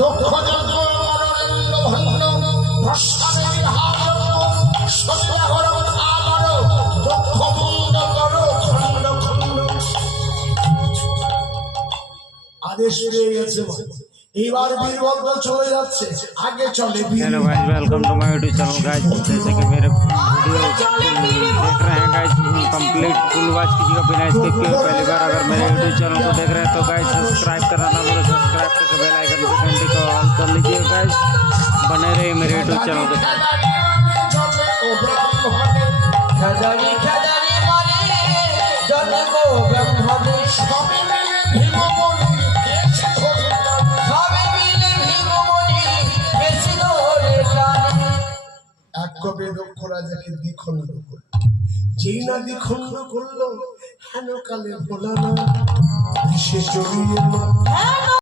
দক্ষ যজ্ঞ মরণেন্দ্র ভণ্ড ভস্মামের হাবরঙ্গ সন্ধ্যা করো খাবারো দক্ষ মুন্ড করো খণ্ড খণ্ড। আদেশ পেয়ে গেছে। এবার বীরভদ্র চলে যাচ্ছে, আগে চলে। Hello guys, welcome to my YouTube channel guys. जैसे कि मेरे वीडियो देख रहे हैं गाइस, कंप्लीट फुल वॉच कीजिएगा बिना स्किप किए। पहली बार अगर मेरे यूट्यूब चैनल को देख रहे हैं तो गाइस सब्सक्राइब करना ना भूलें। सब्सक्राइब करके बेल आइकन को घंटी को ऑन कर लीजिए गाइस। बने रहिए मेरे यूट्यूब चैनल के साथ। এক কবে দক্ষ রাজাকে দ্বিখণ্ড করল। যেই না দ্বিখণ্ড করলো হেন কালে ভোলা না সে চলিয়ে